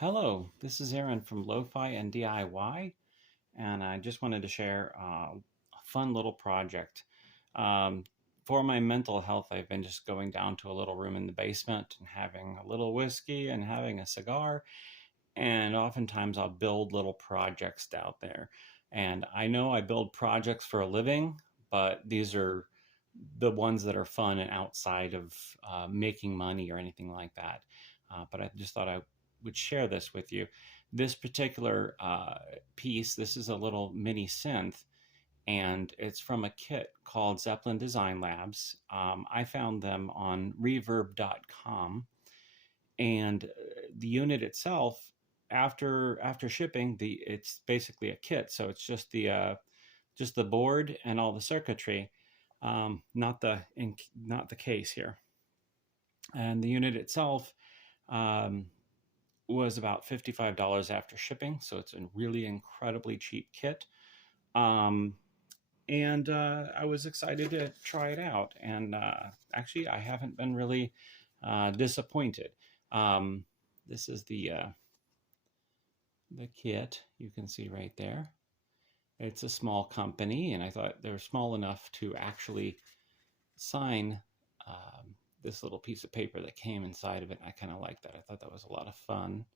Hello, this is Aaron from Lo-Fi and D.I.Y, and I just wanted to share a fun little project. Um, for my mental health, I've been just going down to a little room in the basement and having a little whiskey and having a cigar, and oftentimes I'll build little projects out there. And I know I build projects for a living, but these are the ones that are fun and outside of making money or anything like that. But I just thought I would share this with you. This particular piece, this is a little mini synth, and it's from a kit called Zeppelin Design Labs. I found them on reverb.com, and the unit itself, after shipping, it's basically a kit, so it's just the board and all the circuitry, not the case here. And the unit itself um, was about $55 after shipping, so it's a really incredibly cheap kit. Um, and I was excited to try it out, and actually, I haven't been really disappointed. This is the kit you can see right there. It's a small company, and I thought they were small enough to actually sign this little piece of paper that came inside of it. I kind of like that. I thought that was a lot of fun.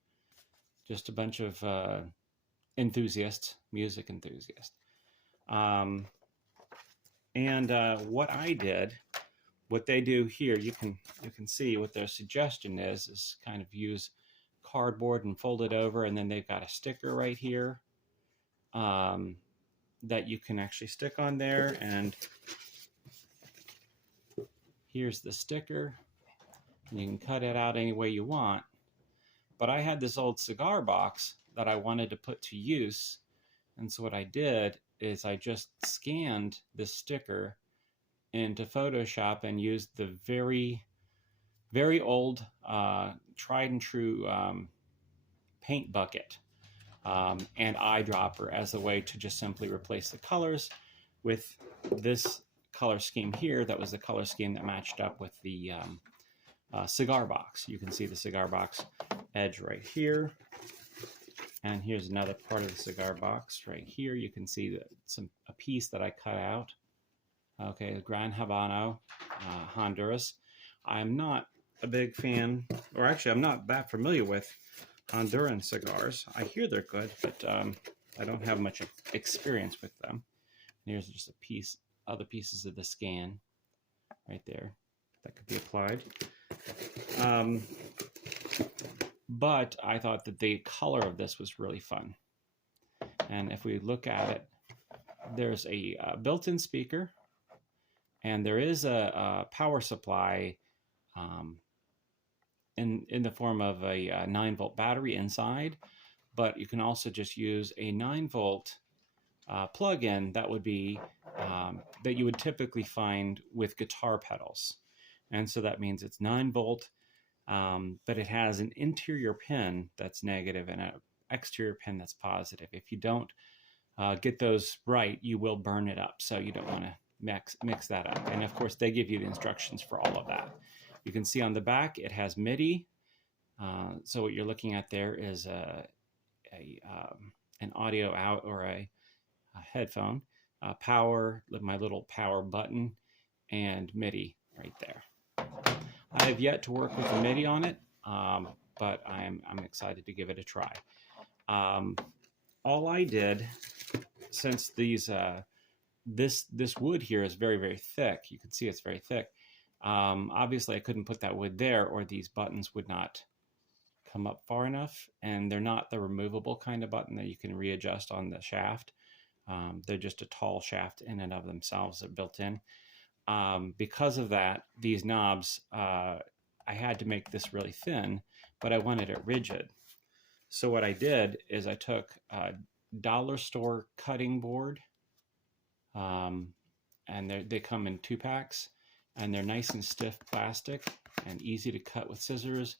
Just a bunch of music enthusiasts. Um, and what they do here, you can see what their suggestion is kind of use cardboard and fold it over, and then they've got a sticker right here that you can actually stick on there, and here's the sticker, and you can cut it out any way you want. But I had this old cigar box that I wanted to put to use, and so what I did is I just scanned this sticker into Photoshop and used the very, very old, tried and true paint bucket and eyedropper as a way to just simply replace the colors with this color scheme here. That was the color scheme that matched up with the cigar box. You can see the cigar box edge right here, and here's another part of the cigar box right here. You can see a piece that I cut out. Okay, Gran Habano, Honduras. I'm not a big fan, or actually I'm not that familiar with Honduran cigars. I hear they're good, but I don't have much experience with them. And here's just other pieces of the scan right there that could be applied. But I thought that the color of this was really fun. And if we look at it, there's a built-in speaker, and there is a power supply in the form of a 9-volt battery inside, but you can also just use a 9-volt plug-in that would be that you would typically find with guitar pedals. And so that means it's 9-volt, but it has an interior pin that's negative and an exterior pin that's positive. If you don't get those right, you will burn it up, so you don't want to mix that up. And of course, they give you the instructions for all of that. You can see on the back it has MIDI. So what you're looking at there is an audio out, or a headphone, power, my little power button, and MIDI right there. I have yet to work with the MIDI on it, but I'm excited to give it a try. All I did, since this wood here is very, very thick, you can see it's very thick. Obviously, I couldn't put that wood there, or these buttons would not come up far enough, and they're not the removable kind of button that you can readjust on the shaft. They're just a tall shaft in and of themselves. They're built in. Because of that, these knobs, I had to make this really thin, but I wanted it rigid. So what I did is I took a dollar store cutting board, and they come in 2-packs, and they're nice and stiff plastic and easy to cut with scissors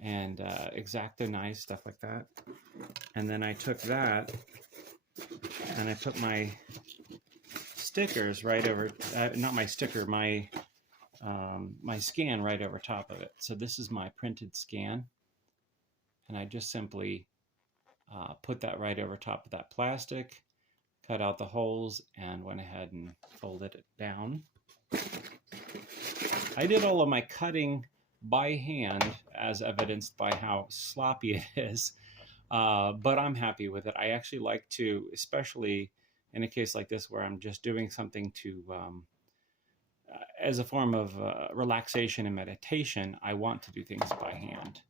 and X-Acto knives, stuff like that. And then I took that and I put my stickers right over, not my sticker, my scan right over top of it. So this is my printed scan. And I just simply put that right over top of that plastic, cut out the holes, and went ahead and folded it down. I did all of my cutting by hand, as evidenced by how sloppy it is, but I'm happy with it. I actually like to, especially in a case like this where I'm just doing something to, as a form of relaxation and meditation, I want to do things by hand.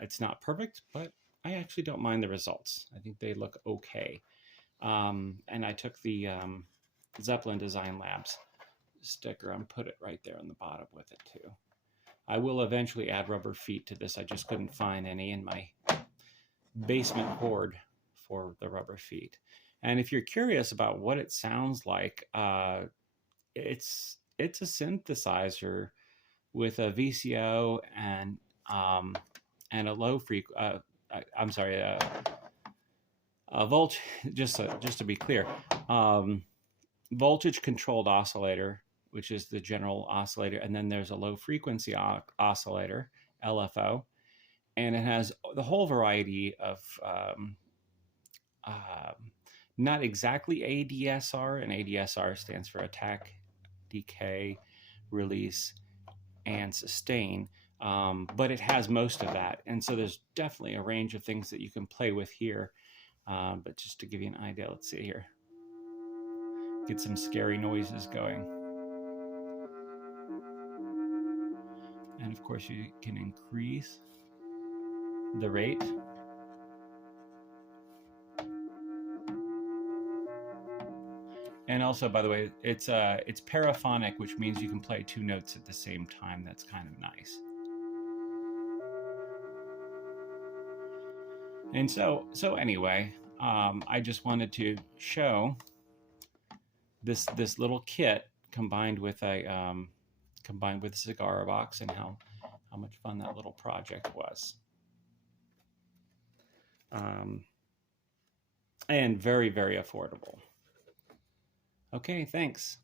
It's not perfect, but I actually don't mind the results. I think they look okay. And I took the Zeppelin Design Labs sticker and put it right there on the bottom with it too. I will eventually add rubber feet to this. I just couldn't find any in my basement hoard for the rubber feet. And if you're curious about what it sounds like, it's a synthesizer with a VCO and a low frequency. I'm sorry, a voltage. Just to be clear, voltage controlled oscillator, which is the general oscillator, and then there's a low frequency oscillator, LFO, and it has the whole variety of not exactly ADSR, and ADSR stands for attack, decay, release, and sustain, but it has most of that, and so there's definitely a range of things that you can play with here. But just to give you an idea, let's see here. Get some scary noises going. And of course you can increase the rate. And also, by the way, it's paraphonic, which means you can play two notes at the same time. That's kind of nice. And so anyway, I just wanted to show this little kit combined with a cigar box, and how much fun that little project was. And very, very affordable. Okay, thanks.